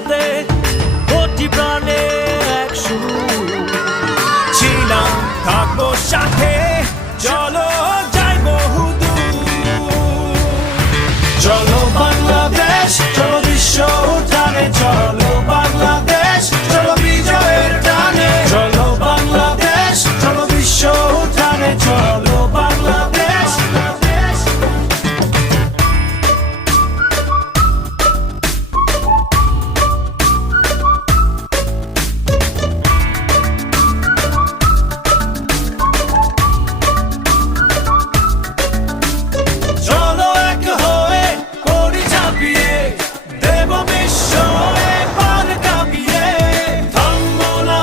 সাথে কোটি প্রাণে এক সুর ছিলাম থাকবো সাথে চলো যাই বহুদূর চলো বাংলাদেশ চলো বিশ্ব উঠানে চলো বাংলাদেশ চলো বিজয়ের টানে চলো বাংলাদেশ চলো বিশ্ব উঠানে চলো বাংলাদেশ চলো এক হয়ে করি ঝাঁপিয়ে দেব বিশ্ব এবার কাঁপিয়ে থামবো না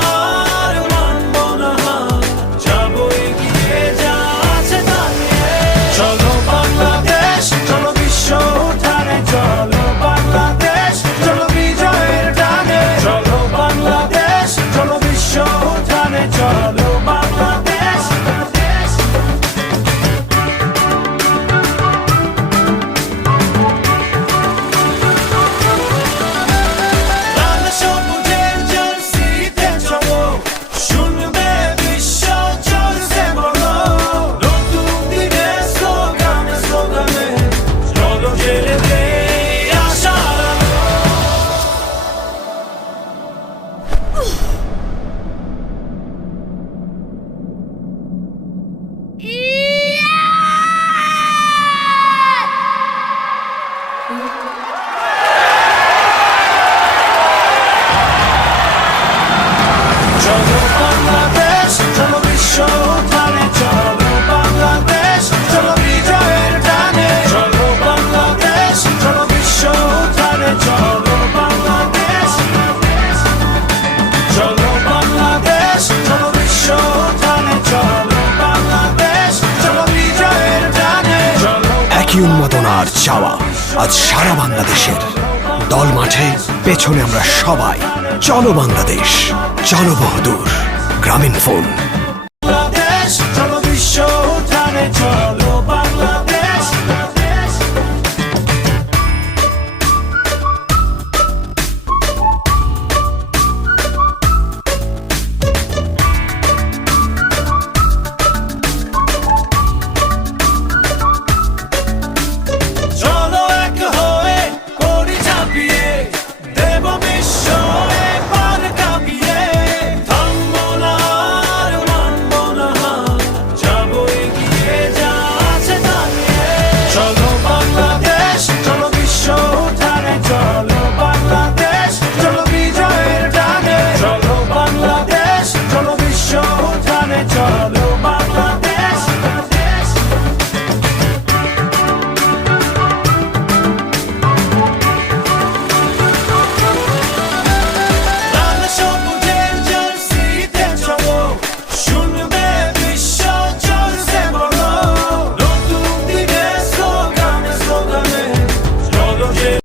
আর মানবো না হার, যাবো এগিয়ে যা আছে দাঁড়িয়ে চলো বাংলাদেশ চলো বিশ্ব উঠানে চলো বাংলাদেশ চলো বিজয়ের টানে চলো বাংলাদেশ চলো বিশ্ব উঠানে চলো বাংলাদেশ লাল সবুজের জার্সিতে চলো শুনবে বিশ্ব চলছে বলো নতুন দিনের স্লোগানে স্লোগানে চলো জেলে দে আশার আলো চলো বাংলাদেশ চলো বিশ্ব উঠানে চলো বাংলাদেশ চলো বিজয়ের টানে চলো বাংলাদেশ চলো বিশ্ব উঠানে চলো বাংলাদেশ চলো বাংলাদেশ চলো বিশ্ব উঠানে চলো বাংলাদেশ চলো বিজয়ের টানে চলো একই উন্মাদনার চাওয়া আজ সারা বাংলাদেশের দল মাঠে পেছনে আমরা সবাই চলো বাংলাদেশ চলো বহুদূর গ্রামীণ ফোন বাংলাদেশ চলো বিশ্ব উঠানে চলো